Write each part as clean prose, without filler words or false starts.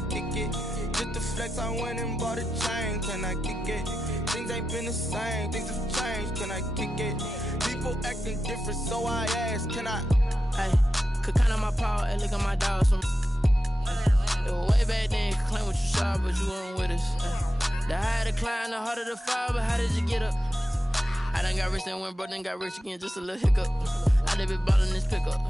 I kick it? Just to flex, I went and bought a chain. Can I kick it? Things ain't been the same, things have changed. Can I kick it? People acting different, so I ask, can I? Hey, could count on my power, and look at my dogs from. It was way back then, could claim what you saw, but you weren't with us. The higher the climb, the harder the fall, but how did you get up? I done got rich and went broke, then got rich again, just a little hiccup. I done been ballin' this pickup.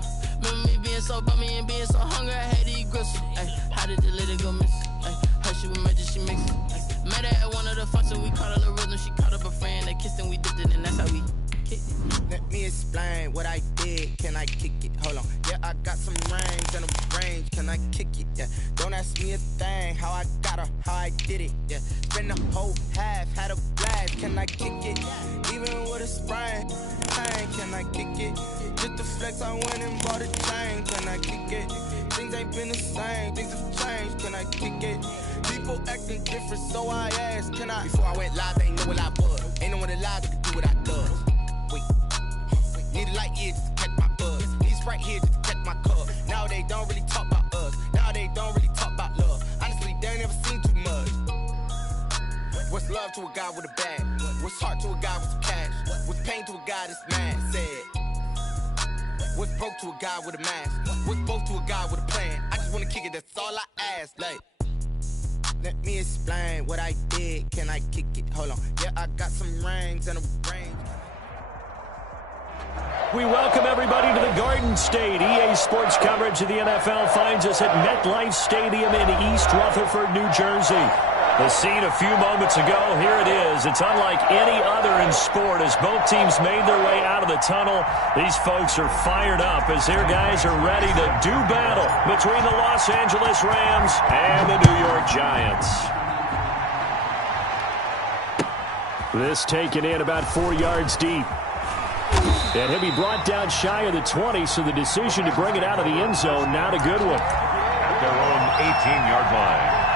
Remember me being so bummy and being so hungry, I had to eat gristle. Ay, how did the lady go miss? Ay, her she was magic, she mixed it. Met her at one of the functions, we caught her the rhythm, she caught up a friend, they kissed and we dipped it, and that's how we kicked it. Let me explain what I did, can I kick it? Hold on, yeah, I got some range and a range, can I kick it? Yeah, don't ask me a thing, how I got her, how I did it, yeah. Spend the whole half, had a blast, can I kick it? Even with a sprain, can I kick it? Just to flex, I went and bought a chain, can I kick it? Things ain't been the same, things have changed, can I kick it? People acting different, so I ask, can I? Before I went live, they ain't know what I was. Ain't no one alive that could do what I does. Wait, need a light here just to catch my buzz. Need Sprite here just to catch my cup. Now they don't really talk about us. Now they don't really talk about love. Honestly, they ain't never seen too much. What's love to a guy with a bag? What's heart to a guy with some cash? What's pain to a guy that's mad? Said. What's broke to a guy with a mask? What's both to a guy with a plan? I just wanna kick it, that's all I ask. Like, let me explain what I did. Can I kick it? Hold on. Yeah, I got some rings and a range. We welcome everybody to the Garden State. EA Sports coverage of the NFL finds us at MetLife Stadium in East Rutherford, New Jersey. The scene a few moments ago, here it is. It's unlike any other in sport as both teams made their way out of the tunnel. These folks are fired up as their guys are ready to do battle between the Los Angeles Rams and the New York Giants. This taken in about 4 yards deep. And he'll be brought down shy of the 20, so the decision to bring it out of the end zone, not a good one. At their own 18-yard line.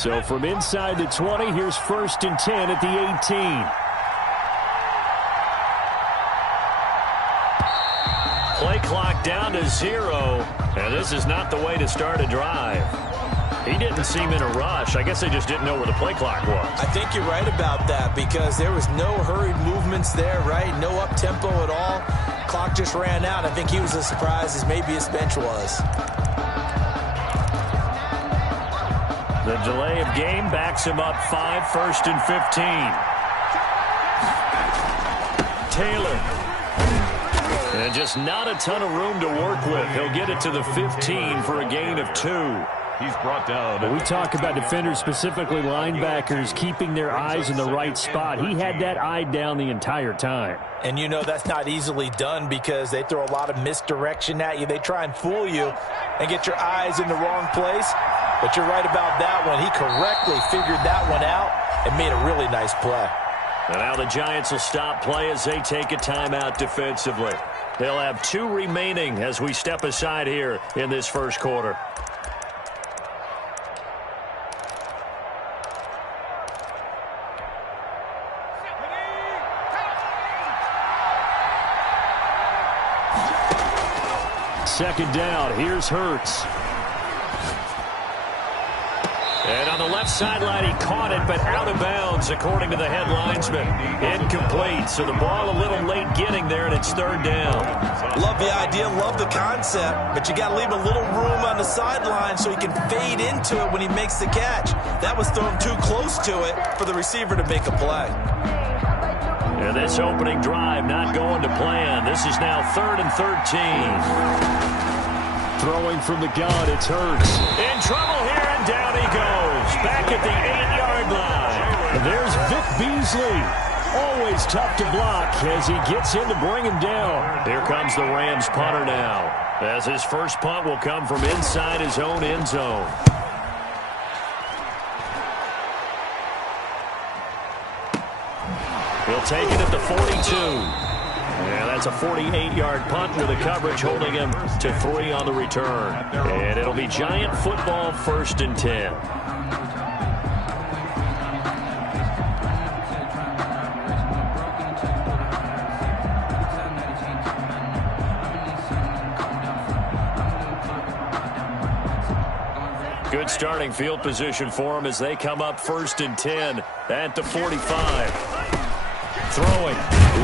So from inside the 20, here's 1st and 10 at the 18. Play clock down to 0, and this is not the way to start a drive. He didn't seem in a rush. I guess they just didn't know where the play clock was. I think you're right about that because there was no hurried movements there, right? No up-tempo at all. Clock just ran out. I think he was as surprised as maybe his bench was. The delay of game backs him up 5, 1st and 15. Taylor. And just not a ton of room to work with. He'll get it to the 15 for a gain of 2. He's brought down. When we talk about defenders, specifically linebackers, keeping their eyes in the right spot. He had that eye down the entire time. And you know that's not easily done because they throw a lot of misdirection at you. They try and fool you and get your eyes in the wrong place. But you're right about that one. He correctly figured that one out and made a really nice play. And now the Giants will stop play as they take a timeout defensively. They'll have 2 remaining as we step aside here in this first quarter. Second down, here's Hurts. And on the left sideline, he caught it, but out of bounds, according to the head linesman. Incomplete, so the ball a little late getting there, and it's 3rd down. Love the idea, love the concept, but you got to leave a little room on the sideline so he can fade into it when he makes the catch. That was thrown too close to it for the receiver to make a play. And this opening drive not going to plan. This is now 3rd and 13. Throwing from the gun, it's Hurts. In trouble here, and down he goes. Back at the 8-yard line. And there's Vic Beasley. Always tough to block as he gets in to bring him down. Here comes the Rams punter now, as his first punt will come from inside his own end zone. He'll take it at the 42. Yeah, that's a 48-yard punt with the coverage holding him to 3 on the return. And it'll be Giant football, 1st and 10. Good starting field position for them as they come up 1st and 10 at the 45. Throwing,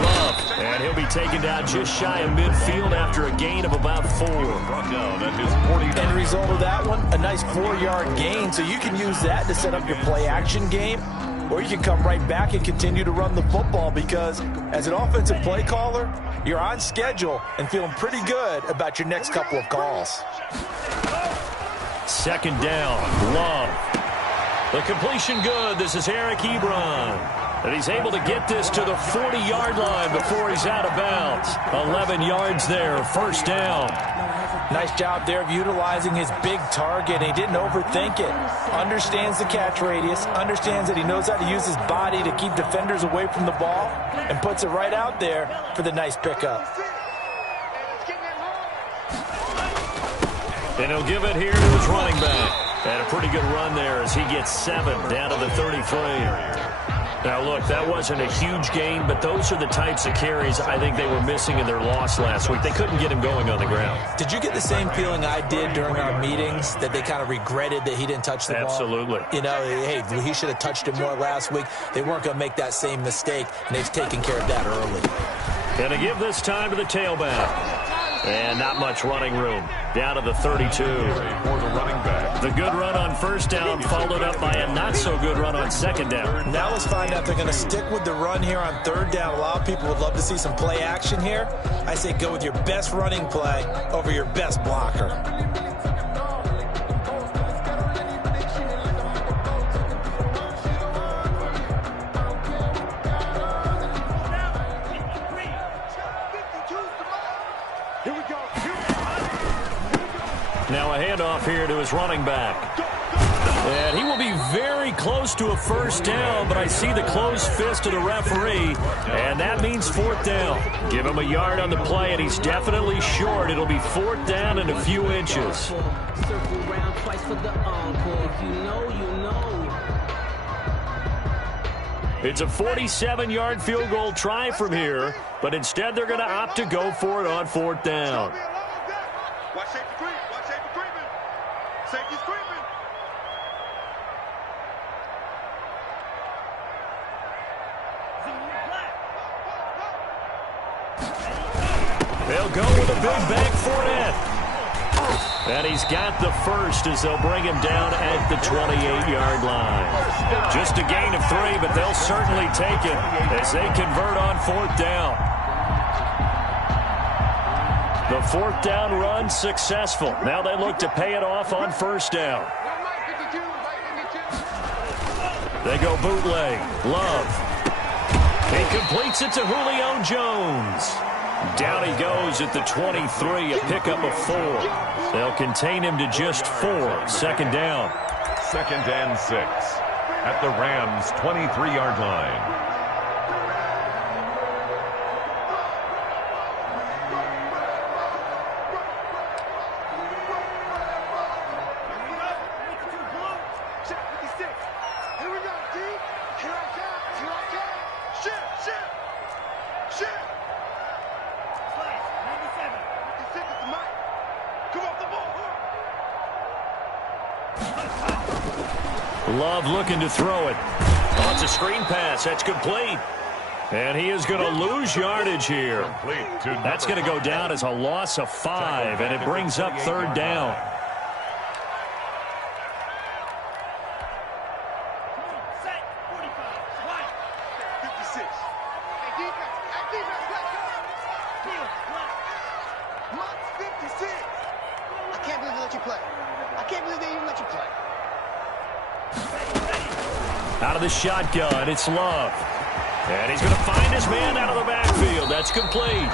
Love, and he'll be taken down just shy of midfield after a gain of about 4. End result of that one, a nice 4-yard gain, so you can use that to set up your play-action game, or you can come right back and continue to run the football because as an offensive play caller, you're on schedule and feeling pretty good about your next couple of calls. 2nd down, Love. The completion good. This is Eric Ebron. And he's able to get this to the 40-yard line before he's out of bounds. 11 yards there, 1st down. Nice job there of utilizing his big target. He didn't overthink it. Understands the catch radius. Understands that he knows how to use his body to keep defenders away from the ball. And puts it right out there for the nice pickup. And he'll give it here to his running back. And a pretty good run there as he gets 7 down to the 33. Now, look, that wasn't a huge gain, but those are the types of carries I think they were missing in their loss last week. They couldn't get him going on the ground. Did you get the same feeling I did during our meetings, that they kind of regretted that he didn't touch the ball? Absolutely. You know, hey, he should have touched it more last week. They weren't going to make that same mistake, and they've taken care of that early. Going to give this time to the tailback. And not much running room. Down to the 32. The good run on 1st down followed up by a not-so-good run on 2nd down. Now let's find out if they're going to stick with the run here on 3rd down. A lot of people would love to see some play action here. I say go with your best running play over your best blocker. Now a handoff here to his running back. And he will be very close to a 1st down, but I see the closed fist of the referee, and that means 4th down. Give him a yard on the play, and he's definitely short. It'll be 4th down and a few inches. It's a 47-yard field goal try from here, but instead they're going to opt to go for it on 4th down. Watch safety creep. Watch safety creeping. Safety's creeping. They'll go with a big bank for it. And he's got the 1st as they'll bring him down at the 28-yard line. Just a gain of 3, but they'll certainly take it as they convert on 4th down. The 4th down run successful. Now they look to pay it off on 1st down. They go bootleg. Love. He completes it to Julio Jones. Down he goes at the 23, a pickup of 4. They'll contain him to just 4. 2nd down. 2nd and 6 at the Rams' 23-yard line. Love looking to throw it. Oh, it's a screen pass. That's complete. And he is going to lose yardage here. That's going to go down as a loss of 5, and it brings up 3rd down. Out of the shotgun, it's Love. And he's going to find his man out of the backfield. That's complete.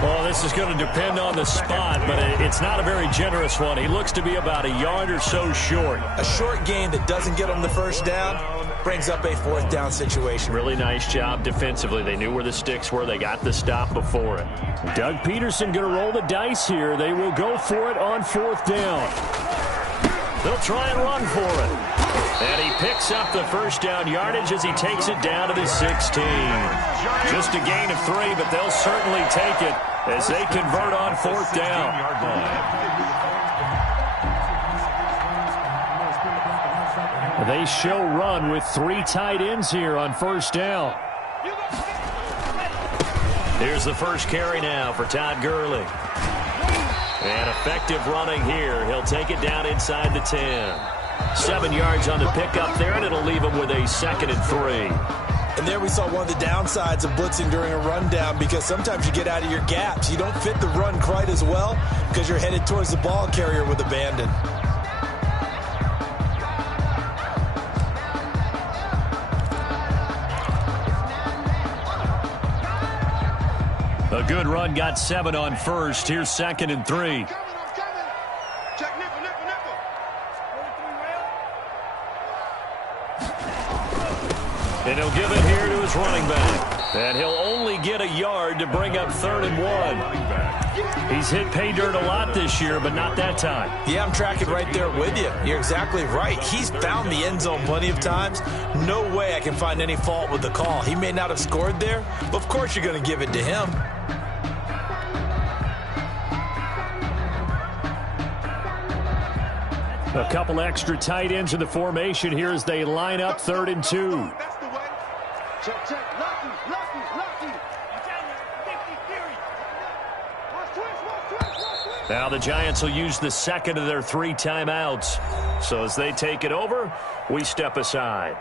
Well, this is going to depend on the spot, but it's not a very generous one. He looks to be about a yard or so short. A short gain that doesn't get him the first down brings up a fourth down situation. Really nice job defensively. They knew where the sticks were. They got the stop before it. Doug Peterson going to roll the dice here. They will go for it on fourth down. They'll try and run for it. And he picks up the first down yardage as he takes it down to the 16. Just a gain of 3, but they'll certainly take it as they convert on fourth down. They show run with 3 tight ends here on first down. Here's the first carry now for Todd Gurley. And effective running here. He'll take it down inside the 10. 7 yards on the pickup there, and it'll leave him with a 2nd and 3. And there we saw one of the downsides of blitzing during a rundown, because sometimes you get out of your gaps. You don't fit the run quite as well because you're headed towards the ball carrier with abandon. A good run, got 7 on first. Here's 2nd and 3. And he'll give it here to his running back. And he'll only get a yard to bring up 3rd and 1. He's hit pay dirt a lot this year, but not that time. Yeah, I'm tracking right there with you. You're exactly right. He's found the end zone plenty of times. No way I can find any fault with the call. He may not have scored there, but of course you're going to give it to him. A couple extra tight ends in the formation here as they line up 3rd and 2. That's the way. Check, check. Lucky. Now the Giants will use the 2nd of their 3 timeouts. So as they take it over, we step aside.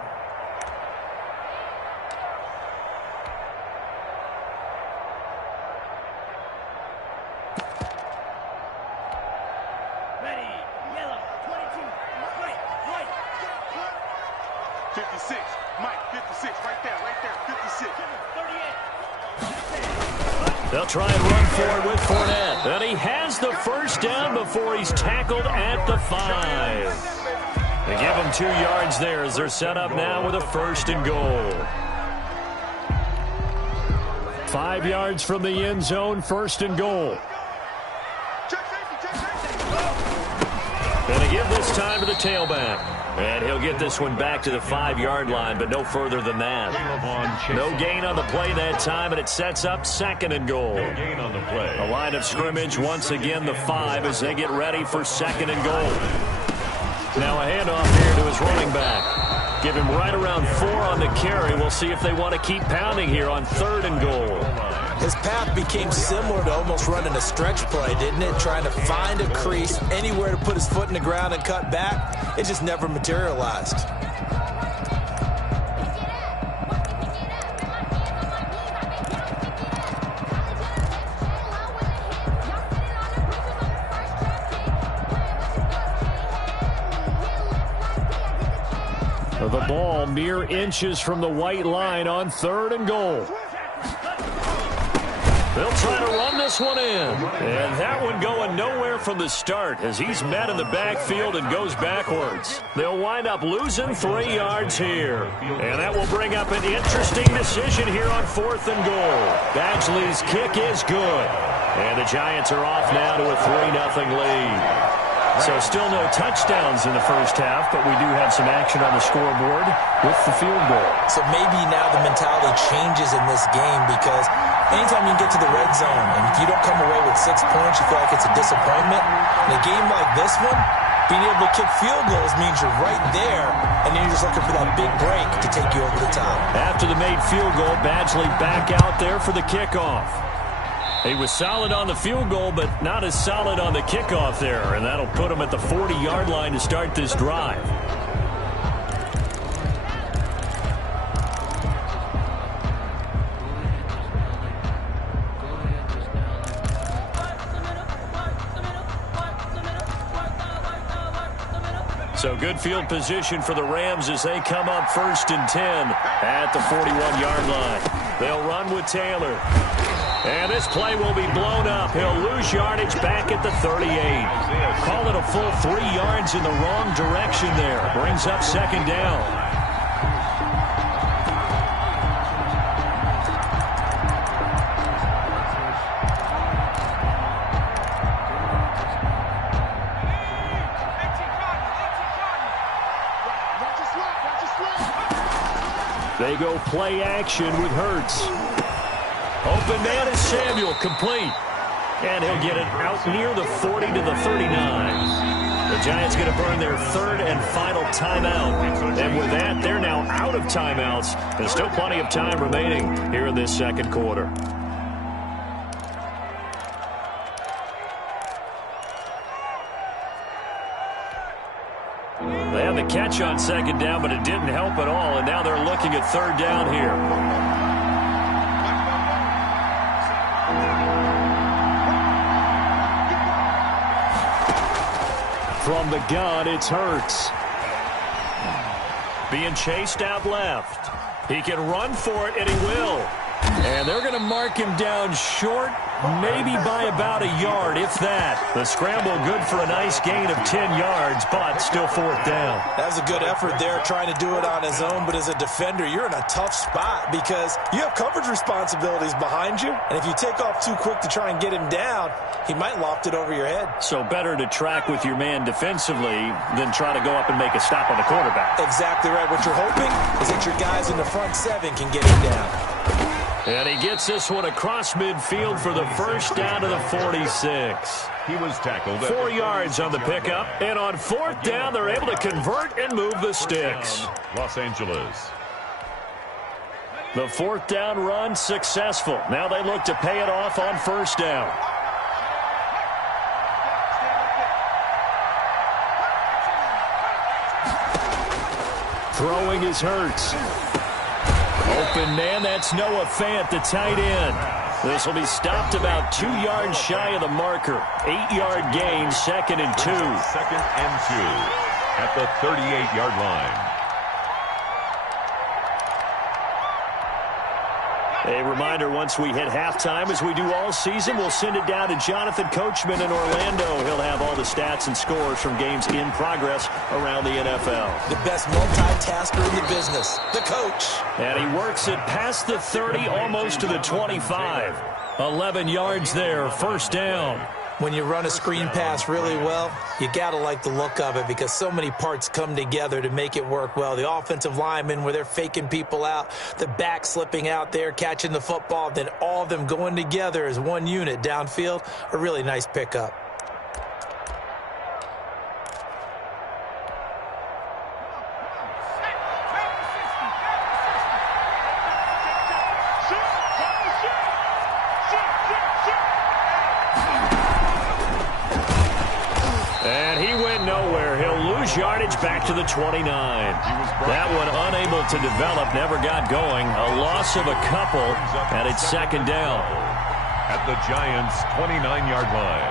They'll try and run for it with Fournette. And he has the first down before he's tackled at the 5. They give him 2 yards there as they're set up now with a 1st and goal. 5 yards from the end zone, 1st and goal. And they give this time to the tailback. And he'll get this one back to the 5-yard line, but no further than that. No gain on the play that time, and it sets up 2nd and goal. A line of scrimmage, once again, the 5 as they get ready for 2nd and goal. Now a handoff here to his running back. Give him right around 4 on the carry. We'll see if they want to keep pounding here on 3rd and goal. His path became similar to almost running a stretch play, didn't it? Trying to find a crease, anywhere to put his foot in the ground and cut back. It just never materialized. The ball mere inches from the white line on 3rd and goal. They'll try to run this one in. And that one going nowhere from the start as he's met in the backfield and goes backwards. They'll wind up losing 3 yards here. And that will bring up an interesting decision here on 4th and goal. Badgley's kick is good. And the Giants are off now to a 3-0 lead. So still no touchdowns in the first half, but we do have some action on the scoreboard with the field goal. So maybe now the mentality changes in this game, because anytime you get to the red zone and if you don't come away with 6 points, you feel like it's a disappointment. In a game like this one, being able to kick field goals means you're right there, and then you're just looking for that big break to take you over the top. After the made field goal, Badgley back out there for the kickoff. He was solid on the field goal, but not as solid on the kickoff there, and that'll put him at the 40-yard line to start this drive. So good field position for the Rams as they come up 1st and 10 at the 41-yard line. They'll run with Taylor. And this play will be blown up. He'll lose yardage back at the 38. Call it a full 3 yards in the wrong direction there. Brings up second down. They go play action with Hurts. Open man is Samuel, complete. And he'll get it out near the 40 to the 39. The Giants going to burn their third and final timeout. And with that, they're now out of timeouts. There's still plenty of time remaining here in this second quarter. They had the catch on second down, but it didn't help at all. And now they're looking at third down here. From the gun, it's Hurts. Being chased out left. He can run for it, and he will. And they're going to mark him down short, maybe by about a yard, if that. The scramble good for a nice gain of 10 yards, but still fourth down. That was a good effort there, trying to do it on his own. But as a defender, you're in a tough spot because you have coverage responsibilities behind you. And if you take off too quick to try and get him down, he might loft it over your head. So better to track with your man defensively than try to go up and make a stop on the quarterback. Exactly right. What you're hoping is that your guys in the front seven can get him down. And he gets this one across midfield for the first down to the 46. He was tackled. 4 yards on the pickup. And on fourth down, they're able to convert and move the sticks. Los Angeles. The fourth down run successful. Now they look to pay it off on first down. Throwing is Hurts. Open man, that's Noah Fant, the tight end. This will be stopped about 2 yards shy of the marker. 8-yard gain, 2nd and 2. 2nd and 2 at the 38-yard line. A reminder, once we hit halftime, as we do all season, we'll send it down to Jonathan Coachman in Orlando. He'll have all the stats and scores from games in progress around the NFL. The best multitasker in the business, the coach. And he works it past the 30, almost to the 25. 11 yards there, first down. When you run a screen pass really well, you got to like the look of it because so many parts come together to make it work well. The offensive linemen, where they're faking people out, the back slipping out there, catching the football, then all of them going together as one unit downfield. A really nice pickup. Yardage back to the 29. That one unable to develop, never got going. A loss of a couple, and it's second down. At the Giants' 29-yard line.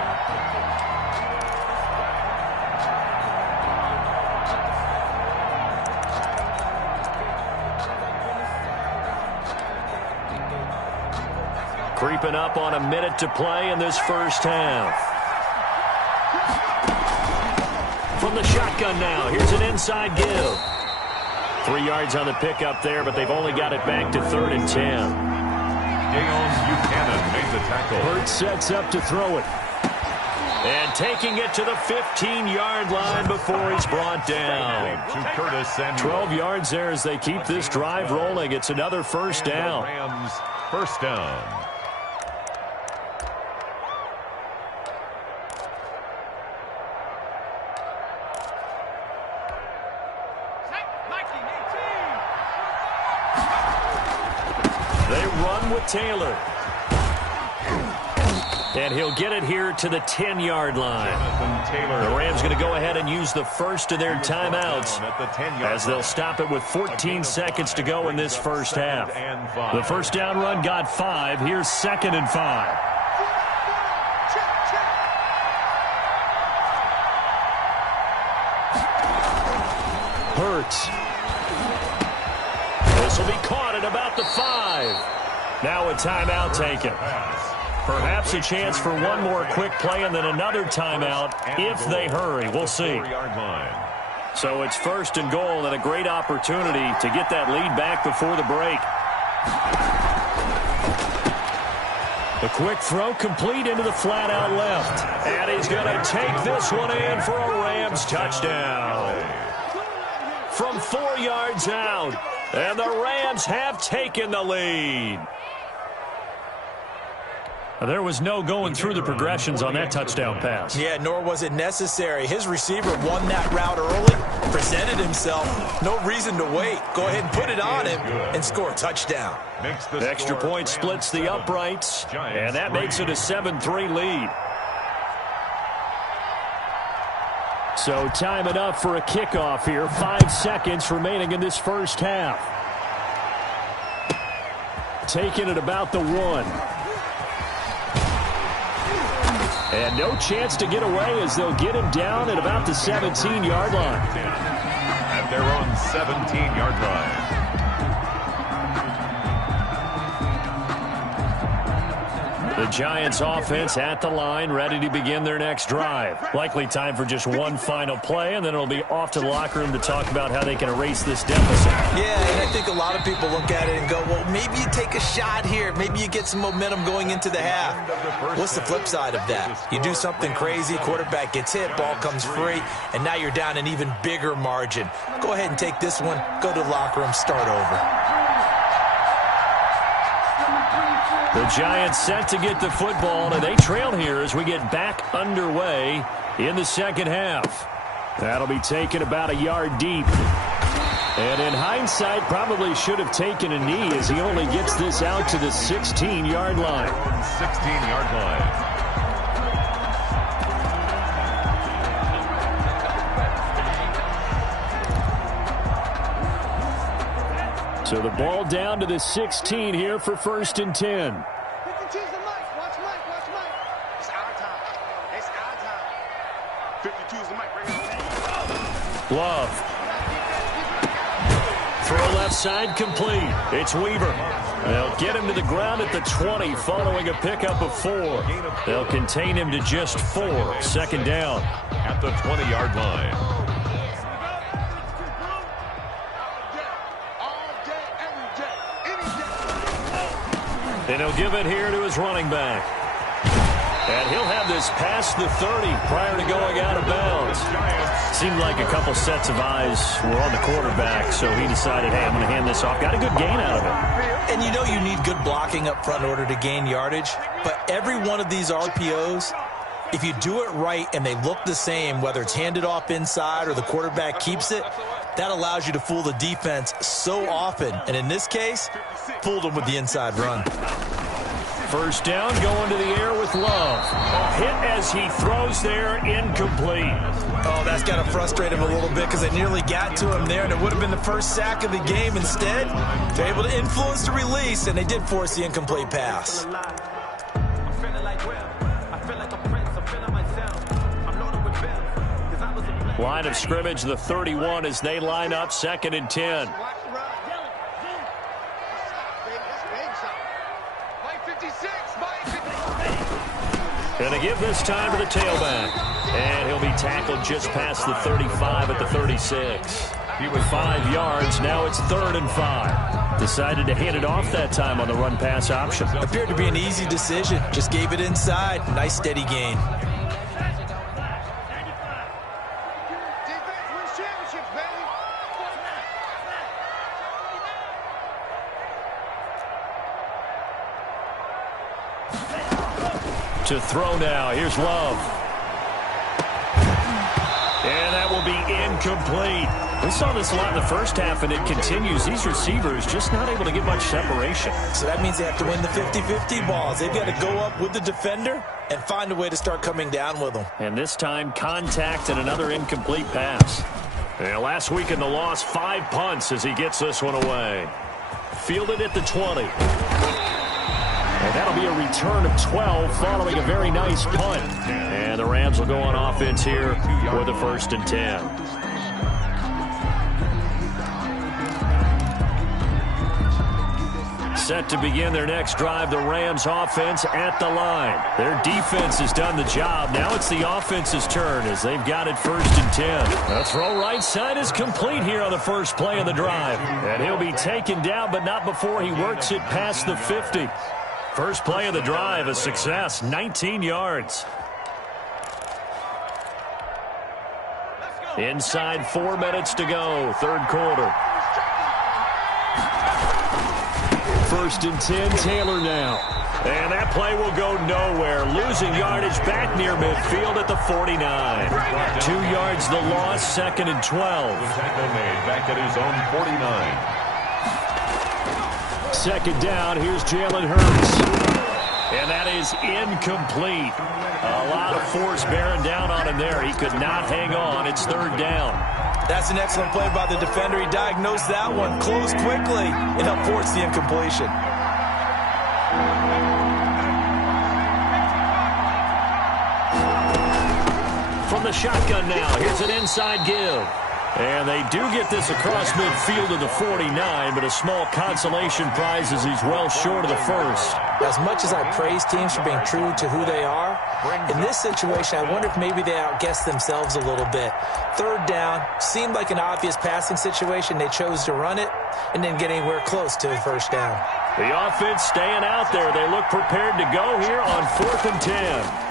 Creeping up on a minute to play in this first half. From the shotgun now, here's an inside give. 3 yards on the pickup there, but they've only got it back to 3rd and 10. Buchanan made the tackle. Hurts sets up to throw it. And taking it to the 15-yard line before he's brought down. To Curtis Samuel. 12 yards there as they keep this drive rolling. It's another first down. Rams, first down. Taylor. And he'll get it here to the 10-yard line. The Rams going to go ahead and use the first of their timeouts as they'll stop it with 14 seconds to go in this first half. The first down run got 5. Here's 2nd and 5. Hurts. This will be caught at about the 5. Now a timeout taken. Perhaps a chance for one more quick play and then another timeout if they hurry. We'll see. So it's 1st and goal and a great opportunity to get that lead back before the break. The quick throw complete into the flat out left. And he's going to take this one in for a Rams touchdown. From 4 yards out. And the Rams have taken the lead. There was no going through the progressions on that touchdown pass. Yeah, nor was it necessary. His receiver won that route early, presented himself. No reason to wait. Go ahead and put it on him and score a touchdown. The extra point splits the uprights, and that makes it a 7-3 lead. So time enough for a kickoff here. 5 seconds remaining in this first half. Taking it about the 1. And no chance to get away as they'll get him down at about the 17-yard line. At their own 17-yard line. The Giants offense at the line, ready to begin their next drive. Likely time for just one final play, and then it'll be off to the locker room to talk about how they can erase this deficit. Yeah, and I think a lot of people look at it and go, well, maybe you take a shot here. Maybe you get some momentum going into the half. What's the flip side of that? You do something crazy, quarterback gets hit, ball comes free, and now you're down an even bigger margin. Go ahead and take this one, go to the locker room, start over. The Giants set to get the football, and they trail here as we get back underway in the second half. That'll be taken about a yard deep. And in hindsight, probably should have taken a knee as he only gets this out to the 16-yard line. 16-yard line. So the ball down to the 16 here for 1st and 10. Love. Throw left side complete. It's Weaver. They'll get him to the ground at the 20 following a pickup of 4. They'll contain him to just 4. 2nd down. At the 20-yard line. And he'll give it here to his running back. And he'll have this past the 30 prior to going out of bounds. Seemed like a couple sets of eyes were on the quarterback, so he decided, hey, I'm going to hand this off. Got a good gain out of it. And you know you need good blocking up front in order to gain yardage, but every one of these RPOs, if you do it right and they look the same, whether it's handed off inside or the quarterback keeps it, that allows you to fool the defense so often. And in this case, fooled them with the inside run. 1st down, going to the air with Love. Hit as he throws there, incomplete. Oh, that's got to frustrate him a little bit because they nearly got to him there, and it would have been the first sack of the game. Instead, they're able to influence the release, and they did force the incomplete pass. Line of scrimmage, the 31 as they line up, 2nd and 10. Going to give this time to the tailback. And he'll be tackled just past the 35 at the 36. He was 5 yards. Now it's 3rd and 5. Decided to hand it off that time on the run-pass option. Appeared to be an easy decision. Just gave it inside. Nice steady gain. To throw now. Here's Love. And that will be incomplete. We saw this a lot in the first half, and it continues. These receivers just not able to get much separation. So that means they have to win the 50-50 balls. They've got to go up with the defender and find a way to start coming down with them. And this time, contact and another incomplete pass. And last week in the loss, 5 punts as he gets this one away. Fielded at the 20. And that'll be a return of 12 following a very nice punt. And the Rams will go on offense here with the 1st and 10. Set to begin their next drive, the Rams offense at the line. Their defense has done the job. Now it's the offense's turn as they've got it 1st and 10. The throw right side is complete here on the first play of the drive. And he'll be taken down, but not before he works it past the 50. First play of the drive, a success, 19 yards. Inside 4 minutes to go, third quarter. 1st and 10, Taylor now. And that play will go nowhere. Losing yardage back near midfield at the 49. 2 yards the loss, 2nd and 12. Tackle made back at his own 49. 2nd down, here's Jalen Hurts. And that is incomplete. A lot of force bearing down on him there. He could not hang on. It's 3rd down. That's an excellent play by the defender. He diagnosed that one, closed quickly, and helped force the incompletion. From the shotgun now, here's an inside give. And they do get this across midfield to the 49, but a small consolation prize as he's well short of the first. As much as I praise teams for being true to who they are, in this situation, I wonder if maybe they outguessed themselves a little bit. 3rd down, seemed like an obvious passing situation. They chose to run it and didn't get anywhere close to a 1st down. The offense staying out there. They look prepared to go here on 4th and 10.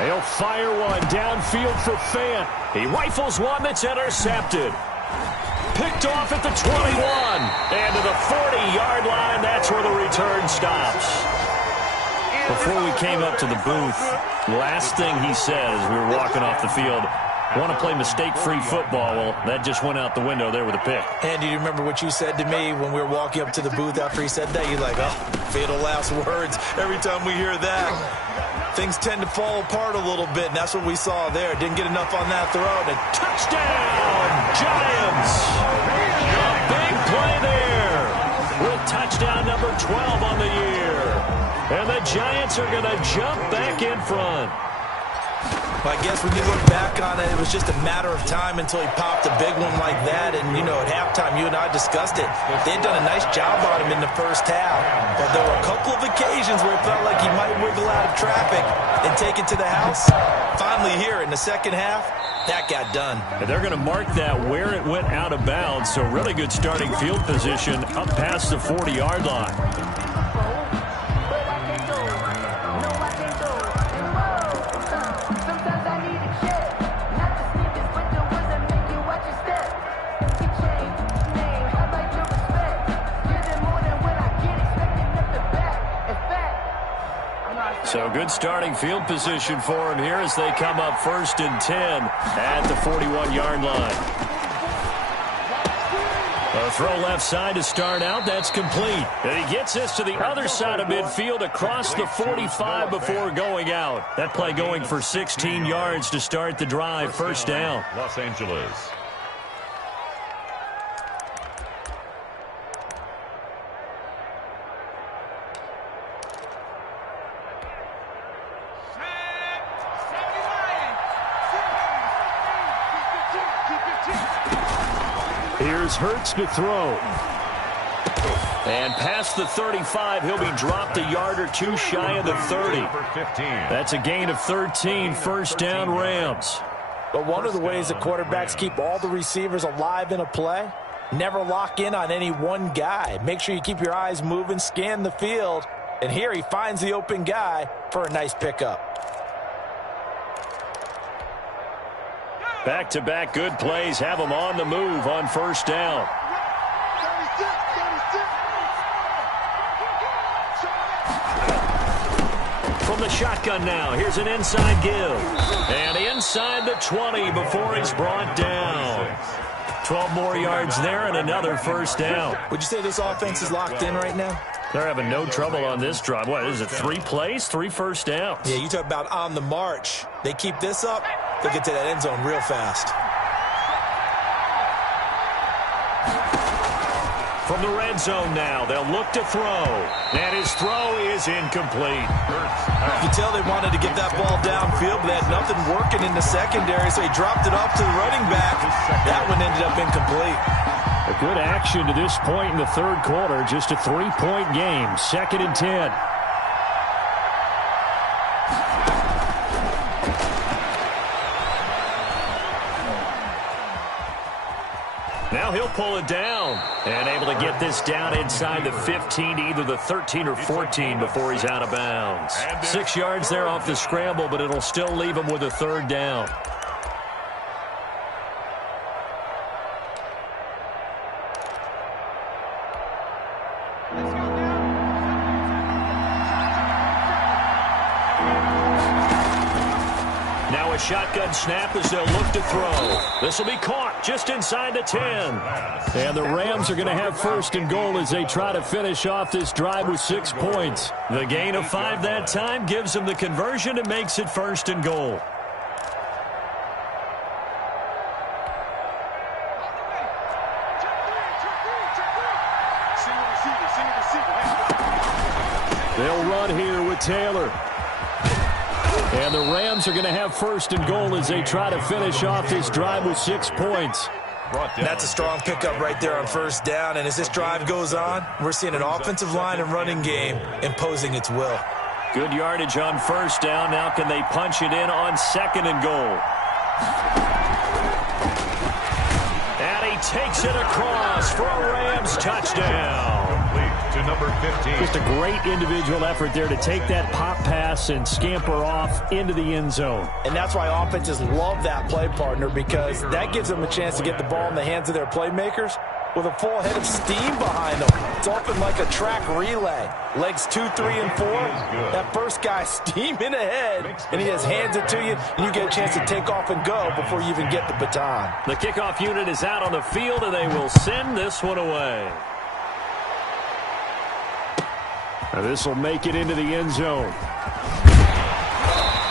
They'll fire one downfield for Fant. He rifles one that's intercepted. Picked off at the 21. And to the 40-yard line, that's where the return stops. Before we came up to the booth, last thing he said as we were walking off the field, want to play mistake-free football. Well, that just went out the window there with a pick. And do you remember what you said to me when we were walking up to the booth after he said that? You're like, oh, fatal last words. Every time we hear that, things tend to fall apart a little bit, and that's what we saw there. Didn't get enough on that throw. And a touchdown, Giants! A big play there with touchdown number 12 on the year. And the Giants are going to jump back in front. Well, I guess when you look back on it, it was just a matter of time until he popped a big one like that. And, you know, at halftime, you and I discussed it. They had done a nice job on him in the first half. But there were a couple of occasions where it felt like he might wiggle out of traffic and take it to the house. Finally here in the second half, that got done. And they're going to mark that where it went out of bounds. So really good starting field position up past the 40-yard line. So good starting field position for him here as they come up 1st and 10 at the 41-yard line. A throw left side to start out. That's complete. And he gets this to the other side of midfield across the 45 before going out. That play going for 16 yards to start the drive. 1st down. Los Angeles. Here's Hurts to throw. And past the 35, he'll be dropped a yard or two shy of the 30. That's a gain of 13, 1st down Rams. But one of the ways that quarterbacks keep all the receivers alive in a play, never lock in on any one guy. Make sure you keep your eyes moving, scan the field. And here he finds the open guy for a nice pickup. Back-to-back good plays have them on the move on 1st down. From the shotgun now, here's an inside give. And inside the 20 before he's brought down. 12 more yards there and another 1st down. Would you say this offense is locked in right now? They're having no trouble on this drive. What is it, 3 plays, 3 1st downs? Yeah, you talk about on the march. They keep this up, they'll get to that end zone real fast. From the red zone now, they'll look to throw. And his throw is incomplete. You can tell they wanted to get that ball downfield, but they had nothing working in the secondary, so he dropped it off to the running back. That one ended up incomplete. The Good action to this point in the third quarter. Just a 3-point game. 2nd and 10. Now he'll pull it down and able to get this down inside the 15 to either the 13 or 14 before he's out of bounds. 6 yards there off the scramble, but it'll still leave him with a 3rd down. Now a shotgun snap as they'll look to throw. This will be caught just inside the 10. And the Rams are going to have 1st and goal as they try to finish off this drive with 6 points. The gain of 5 that time gives them the conversion and makes it 1st and goal. They'll run here with Taylor. And the Rams are going to have 1st and goal as they try to finish off this drive with 6 points. That's a strong pickup right there on 1st down. And as this drive goes on, we're seeing an offensive line and running game imposing its will. Good yardage on 1st down. Now can they punch it in on 2nd and goal? And he takes it across for a Rams touchdown. To number 15. Just a great individual effort there to take that pop pass and scamper off into the end zone. And that's why offenses love that play, partner, because that gives them a chance to get the ball in the hands of their playmakers with a full head of steam behind them. It's often like a track relay. Legs 2, 3, and 4. That first guy steaming ahead, and he just hands it to you, and you get a chance to take off and go before you even get the baton. The kickoff unit is out on the field, and they will send this one away. Now this will make it into the end zone.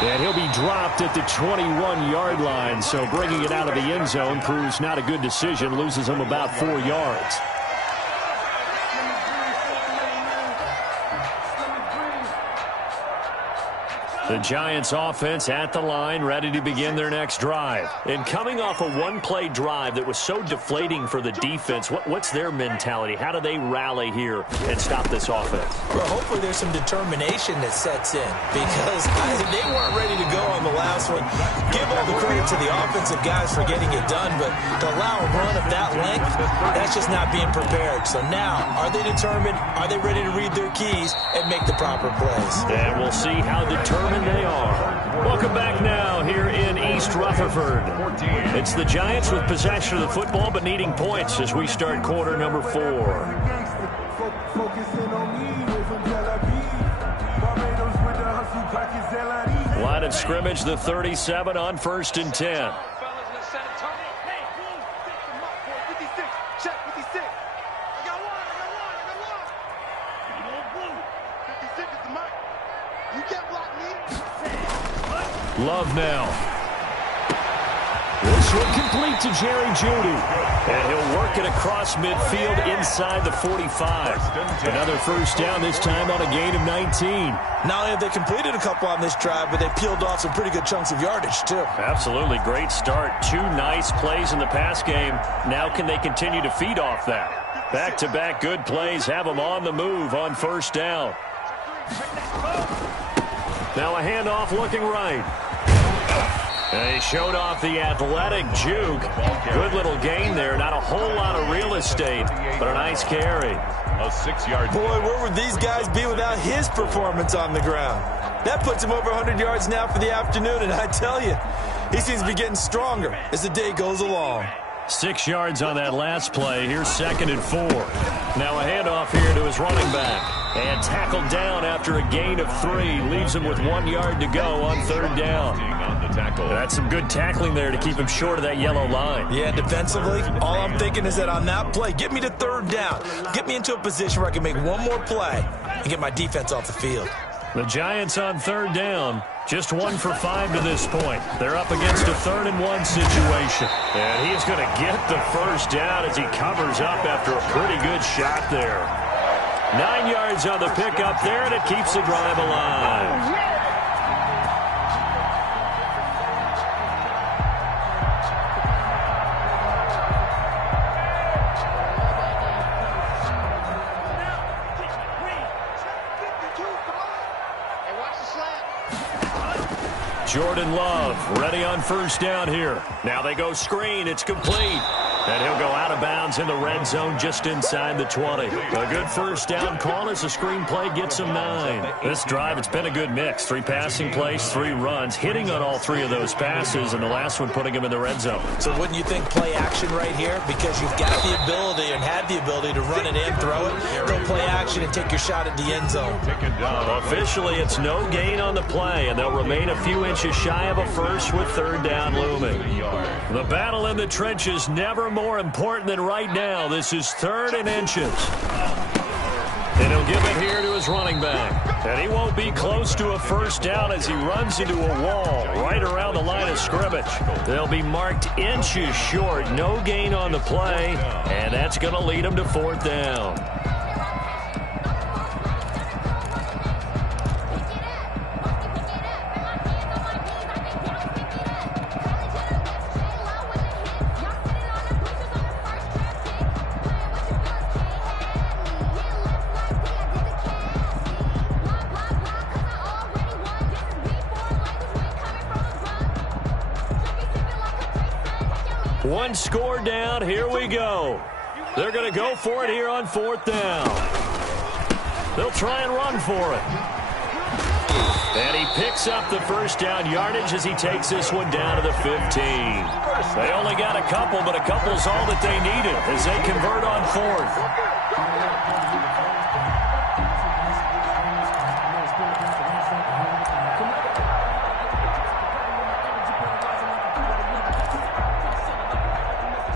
And he'll be dropped at the 21-yard line. So bringing it out of the end zone proves not a good decision. Loses him about 4 yards. The Giants offense at the line, ready to begin their next drive. And coming off a one-play drive that was so deflating for the defense, what's their mentality? How do they rally here and stop this offense? Well, hopefully there's some determination that sets in because they weren't ready to go on the last one. Give all the credit to the offensive guys for getting it done, but to allow a run of that length, that's just not being prepared. So now, are they determined? Are they ready to read their keys and make the proper plays? And we'll see how determined they are. Welcome back now here in East Rutherford. It's the Giants with possession of the football but needing points as we start quarter number 4. Line of scrimmage, the 37 on 1st and 10. Love now. This one complete to Jerry Jeudy. And he'll work it across midfield inside the 45. Another 1st down, this time on a gain of 19. Not only have they completed a couple on this drive, but they peeled off some pretty good chunks of yardage, too. Absolutely. Great start. 2 nice plays in the pass game. Now can they continue to feed off that? Back-to-back good plays have them on the move on 1st down. Now a handoff looking right. And he showed off the athletic juke. Good little gain there. Not a whole lot of real estate, but a nice carry. A 6-yard. Boy, where would these guys be without his performance on the ground? That puts him over 100 yards now for the afternoon, and I tell you, he seems to be getting stronger as the day goes along. 6 yards on that last play. Here's 2nd and 4. Now a handoff here to his running back. And tackled down after a gain of 3. Leaves him with 1 yard to go on 3rd down. That's some good tackling there to keep him short of that yellow line. Yeah, defensively, all I'm thinking is that on that play, get me to 3rd down. Get me into a position where I can make one more play and get my defense off the field. The Giants on 3rd down. Just 1 for 5 to this point. They're up against a 3rd and 1 situation. And he's going to get the 1st down as he covers up after a pretty good shot there. 9 yards on the pickup there, and it keeps the drive alive. Jordan Love ready on first down here. Now they go screen. It's complete. And he'll go out of bounds in the red zone just inside the 20. A good first down call as the screen play gets him 9. This drive, it's been a good mix. 3 passing plays, 3 runs, hitting on all 3 of those passes, and the last one putting him in the red zone. So wouldn't you think play action right here? Because you've got the ability and had the ability to run it in, throw it, go play action and take your shot at the end zone. Officially, it's no gain on the play, and they'll remain a few inches shy of a first with third down looming. The battle in the trenches never more important than right now. This is 3rd and inches. And he'll give it here to his running back. And he won't be close to a first down as he runs into a wall right around the line of scrimmage. They'll be marked inches short. No gain on the play. And that's going to lead him to 4th down. One score down. Here we go. They're going to go for it here on 4th down. They'll try and run for it. And he picks up the first down yardage as he takes this one down to the 15. They only got a couple, but a couple's all that they needed as they convert on 4th.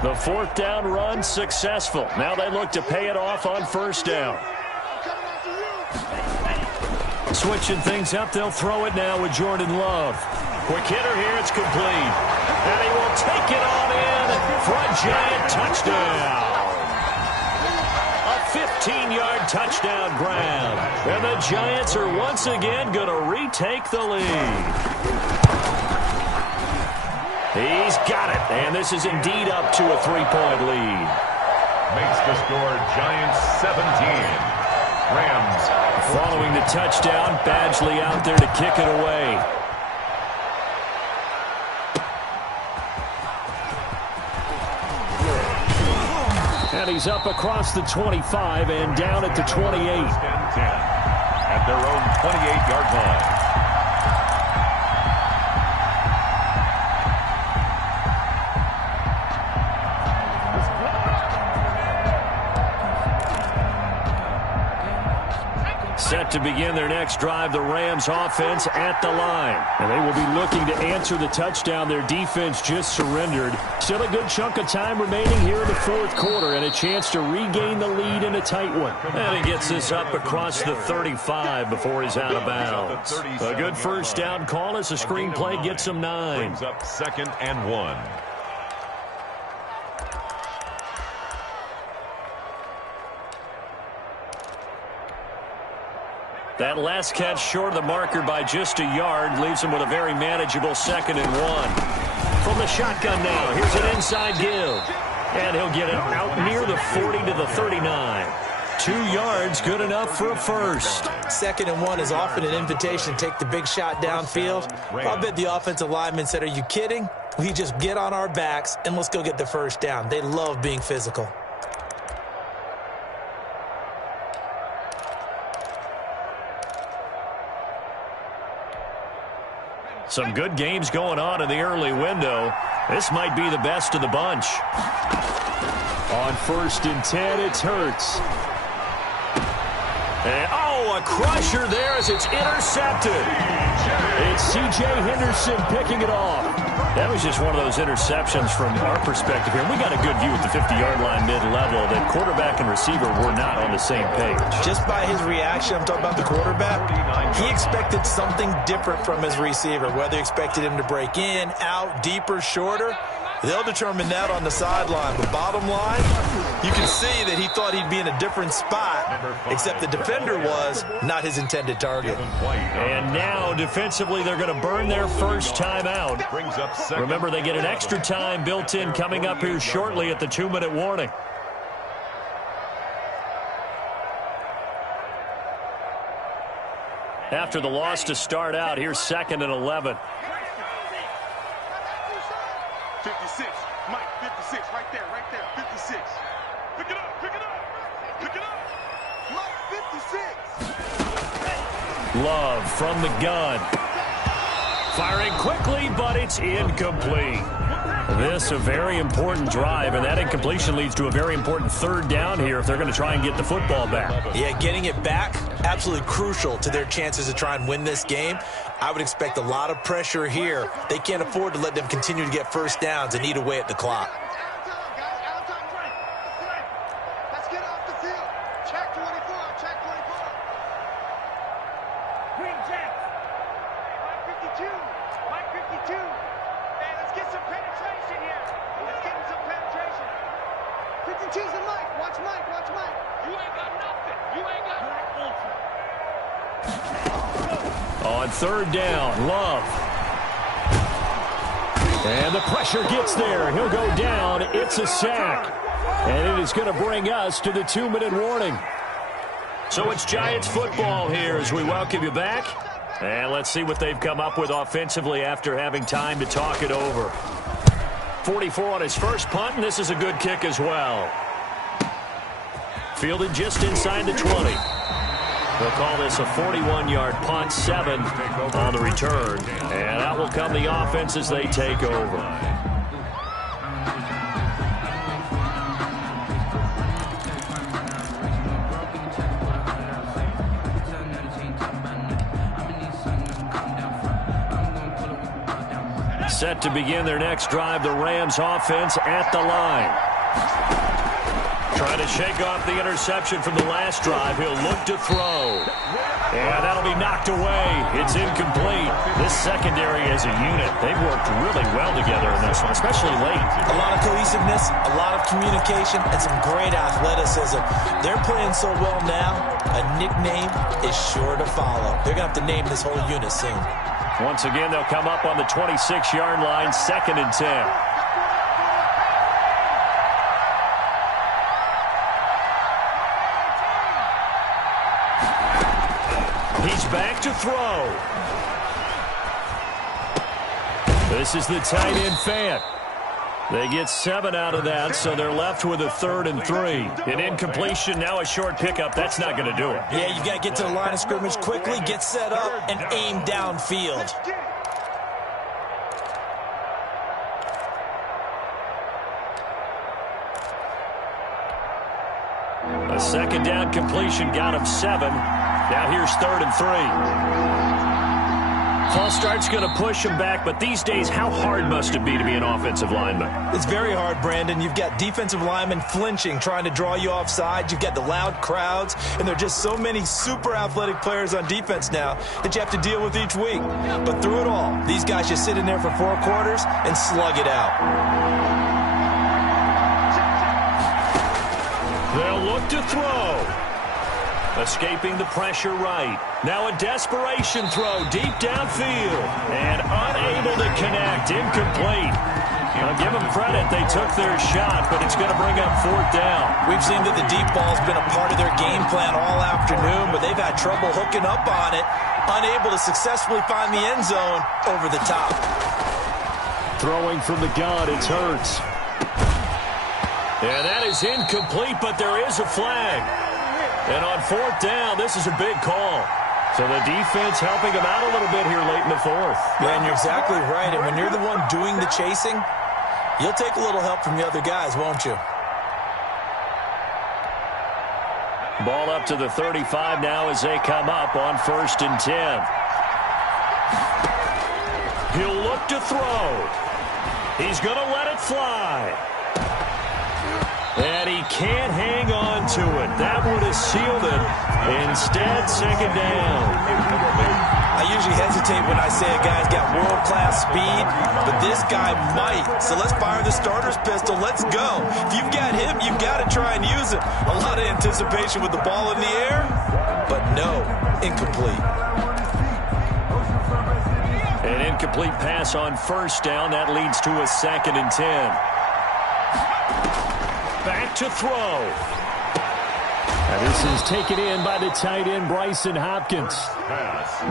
The 4th down run successful. Now they look to pay it off on first down. Switching things up, they'll throw it now with Jordan Love. Quick hitter here, it's complete. And he will take it on in for a giant touchdown. A 15-yard touchdown grab. And the Giants are once again going to retake the lead. He's got it, and this is indeed up to a 3-point lead. Makes the score Giants 17. Rams. Following the touchdown, Badgley out there to kick it away. And he's up across the 25 and down at the 28. At their own 28-yard line. Set to begin their next drive, the Rams offense at the line. And they will be looking to answer the touchdown their defense just surrendered. Still a good chunk of time remaining here in the 4th quarter and a chance to regain the lead in a tight one. And he gets this up across the 35 before he's out of bounds. A good first down call as the screenplay gets him 9. Brings up 2nd and 1. That last catch short of the marker by just a yard leaves him with a very manageable 2nd and 1. From the shotgun now, here's an inside give. And he'll get it out near the 40 to the 39. 2 yards, good enough for a first. 2nd and 1 is often an invitation to take the big shot downfield. I bet the offensive lineman said, are you kidding? We just get on our backs and let's go get the first down. They love being physical. Some good games going on in the early window. This might be the best of the bunch. On 1st and 10, it's Hurts. And, a crusher there as it's intercepted. It's C.J. Henderson picking it off. That was just one of those interceptions from our perspective here. We got a good view at the 50-yard line mid-level that quarterback and receiver were not on the same page. Just by his reaction, I'm talking about the quarterback, he expected something different from his receiver, whether he expected him to break in, out, deeper, shorter. They'll determine that on the sideline. But bottom line, you can see that he thought he'd be in a different spot, except the defender was not his intended target. And now, defensively, they're going to burn their first time out. Remember, they get an extra time built in coming up here shortly at the 2-minute warning. After the loss to start out, here's 2nd and 11. 56, right there, 56. Pick it up, pick it up, pick it up. Mike, 56. Love from the gun. Firing quickly, but it's incomplete. This a very important drive, and that incompletion leads to a very important third down here if they're going to try and get the football back. Yeah, getting it back, absolutely crucial to their chances to try and win this game. I would expect a lot of pressure here. They can't afford to let them continue to get first downs and eat away at the clock. Let's get off the field. Check 24, check 24. Green Jack. Mike 52, Mike 52. Hey, let's get some penetration here. Let's get some penetration. 52's the Mike. Watch Mike, watch Mike. You ain't got nothing. You ain't got nothing. On third down, Love. And the pressure gets there. He'll go down. It's a sack. And it is going to bring us to the 2-minute warning. So it's Giants football here as we welcome you back. And let's see what they've come up with offensively after having time to talk it over. 44 on his first punt, and this is a good kick as well. Fielded just inside the 20. They'll call this a 41-yard punt, 7 on the return. And out will come the offense as they take over. Set to begin their next drive, the Rams offense at the line. Trying to shake off the interception from the last drive. He'll look to throw. And that'll be knocked away. It's incomplete. This secondary as a unit, they've worked really well together in this one, especially late. A lot of cohesiveness, a lot of communication, and some great athleticism. They're playing so well now, a nickname is sure to follow. They're going to have to name this whole unit soon. Once again, they'll come up on the 26-yard line, 2nd and 10. He's back to throw. This is the tight end Fant. They get 7 out of that, so they're left with a 3rd and 3. An incompletion, now a short pickup. That's not going to do it. Yeah, you've got to get to the line of scrimmage quickly, get set up, and aim downfield. A 2nd down completion got him 7. Now here's 3rd and 3. False start's going to push him back, but these days, how hard must it be to be an offensive lineman? It's very hard, Brandon. You've got defensive linemen flinching, trying to draw you off sides. You've got the loud crowds, and there are just so many super athletic players on defense now that you have to deal with each week. But through it all, these guys just sit in there for 4 quarters and slug it out. They'll look to throw. Escaping the pressure right. Now a desperation throw deep downfield. And unable to connect. Incomplete. I'll give them credit. They took their shot, but it's going to bring up 4th down. We've seen that the deep ball's been a part of their game plan all afternoon, but they've had trouble hooking up on it. Unable to successfully find the end zone over the top. Throwing from the gun, it's Hurts. And that is incomplete, but there is a flag. And on 4th down, this is a big call. So the defense helping him out a little bit here late in the 4th. Yeah, and you're exactly right. And when you're the one doing the chasing, you'll take a little help from the other guys, won't you? Ball up to the 35 now as they come up on 1st and 10. He'll look to throw. He's going to let it fly. And he can't hang on to it. That would have sealed it. Instead, 2nd down. I usually hesitate when I say a guy's got world-class speed, but this guy might. So let's fire the starter's pistol. Let's go. If you've got him, you've got to try and use it. A lot of anticipation with the ball in the air, but no, incomplete. An incomplete pass on 1st down. That leads to a 2nd and 10. Back to throw. And this is taken in by the tight end, Bryson Hopkins.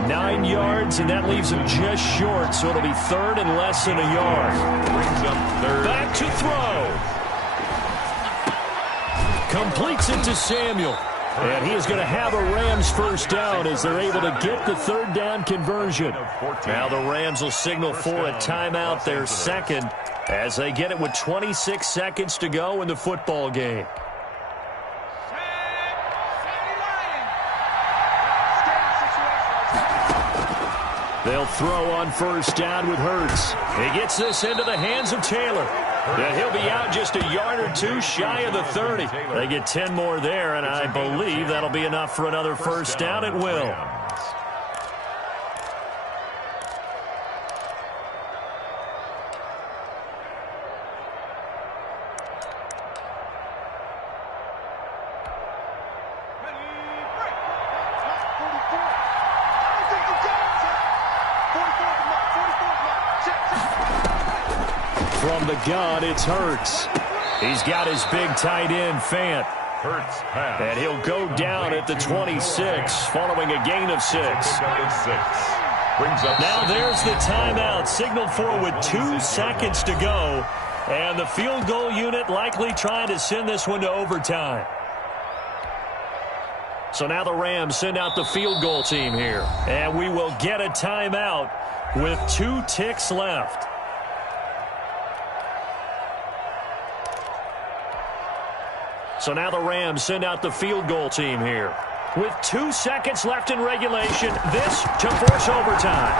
9 yards, and that leaves him just short, so it'll be third and less than a yard. Back to throw. Completes it to Samuel. And he is going to have a Rams first down as they're able to get the third down conversion. Now the Rams will signal for a timeout, their second, as they get it with 26 seconds to go in the football game. They'll throw on first down with Hurts. He gets this into the hands of Taylor. And he'll be out just a yard or two shy of the 30. They get 10 more there, and I believe that'll be enough for another first down at will. From the gun, it's Hurts. He's got his big tight end, Fant. And he'll go down at the 26, following a gain of 6. Now there's the timeout, signaled for with 2 seconds to go. And the field goal unit likely trying to send this one to overtime. So now the Rams send out the field goal team here. And we will get a timeout with 2 ticks left. So now the Rams send out the field goal team here. With 2 seconds left in regulation, this to force overtime.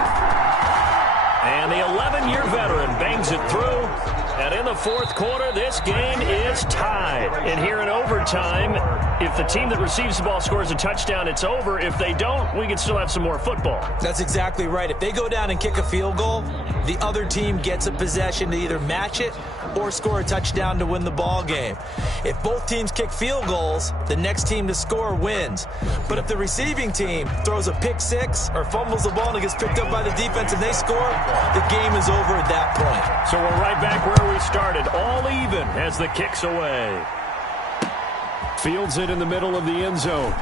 And the 11-year veteran bangs it through. And in the fourth quarter, this game is tied. And here in overtime, if the team that receives the ball scores a touchdown, it's over. If they don't, we can still have some more football. That's exactly right. If they go down and kick a field goal, the other team gets a possession to either match it or score a touchdown to win the ball game. If both teams kick field goals, the next team to score wins. But if the receiving team throws a pick six or fumbles the ball and it gets picked up by the defense and they score, the game is over at that point. So we're right back where we started, all even as the kick's away. Fields it in the middle of the end zone.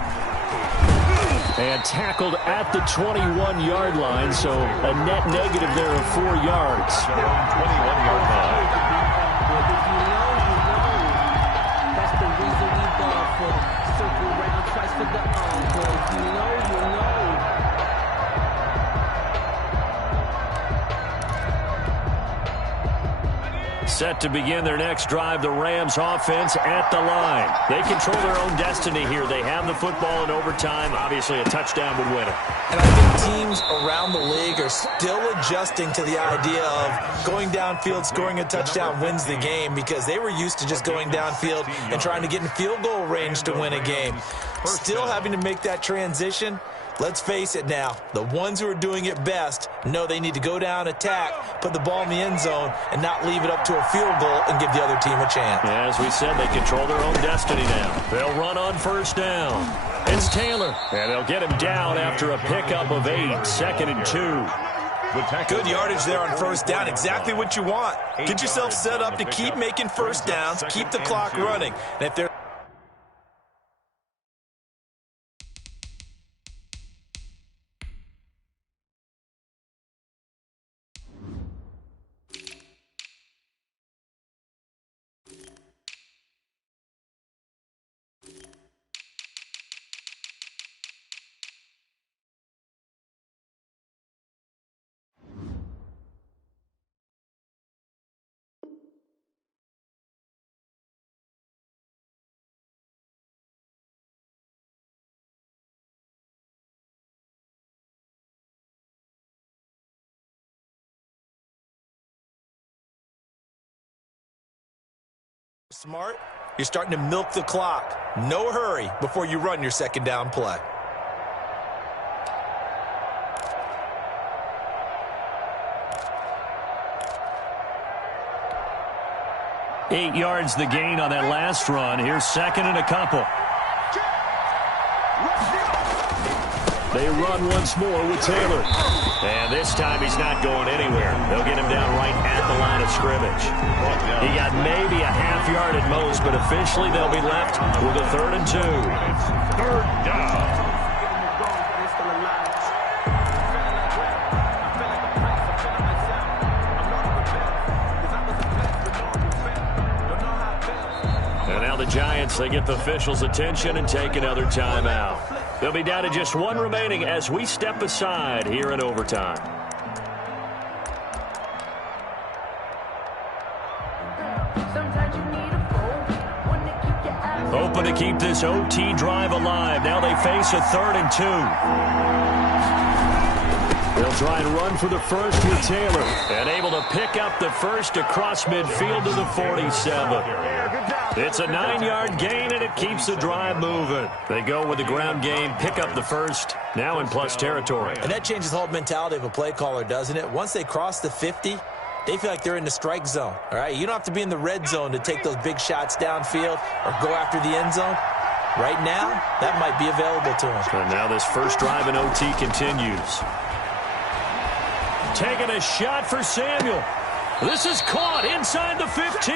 And tackled at the 21-yard line, so a net negative there of 4 yards. 21-yard line. That's the reason we ball for circle round twice for the encore. You know. Set to begin their next drive, the Rams offense at the line. They control their own destiny here. They have the football in overtime. Obviously, a touchdown would win it. And I think teams around the league are still adjusting to the idea of going downfield, scoring a touchdown wins the game, because they were used to just going downfield and trying to get in field goal range to win a game. Still having to make that transition. Let's face it now, the ones who are doing it best know they need to go down, attack, put the ball in the end zone, and not leave it up to a field goal and give the other team a chance. Yeah, as we said, they control their own destiny now. They'll run on first down. It's Taylor, and they'll get him down after a pickup of 8, 2nd and 2. Good yardage there on first down, exactly what you want. Get yourself set up to keep making first downs, keep the clock running. And if they're smart, you're starting to milk the clock. No hurry before you run your second down play. Eight yards the gain on that last run. Here's 2nd and a couple. They run once more with Taylor. And this time he's not going anywhere. They'll get him down right at the line of scrimmage. He got maybe a half yard at most, but officially they'll be left with a 3rd and 2. Third down. And now the Giants, they get the officials' attention and take another timeout. They'll be down to just one remaining as we step aside here in overtime. Hoping to keep this OT drive alive. Now they face a 3rd and 2. They'll try and run for the first with Taylor. And able to pick up the first across midfield to the 47. It's a 9-yard gain, and it keeps the drive moving. They go with the ground game, pick up the first, now in plus territory. And that changes the whole mentality of a play caller, doesn't it? Once they cross the 50, they feel like they're in the strike zone. All right, you don't have to be in the red zone to take those big shots downfield or go after the end zone. Right now, that might be available to them. And now this first drive in OT continues. Taking a shot for Samuel. This is caught inside the 15.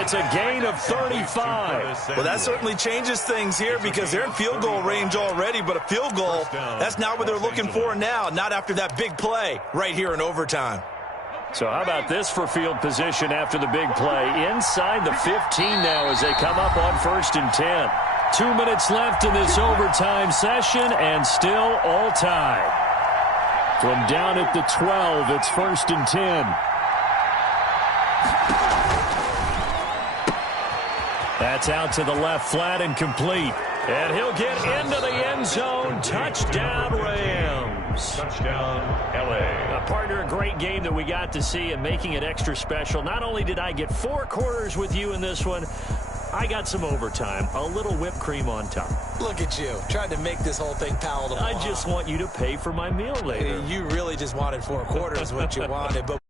It's a gain of 35. Well, that certainly changes things here because they're in field goal range already, but a field goal, that's not what they're looking for now, not after that big play right here in overtime. So how about this for field position after the big play? Inside the 15 now as they come up on 1st and 10. 2 minutes left in this overtime session and still all tied. From down at the 12, it's 1st and 10. That's out to the left flat and complete. And he'll get into the end zone. Touchdown, Rams. Touchdown, L.A. Partner, a great game that we got to see and making it extra special. Not only did I get 4 quarters with you in this one, I got some overtime, a little whipped cream on top. Look at you, trying to make this whole thing palatable. I just want you to pay for my meal later. You really just wanted 4 quarters, what you wanted, but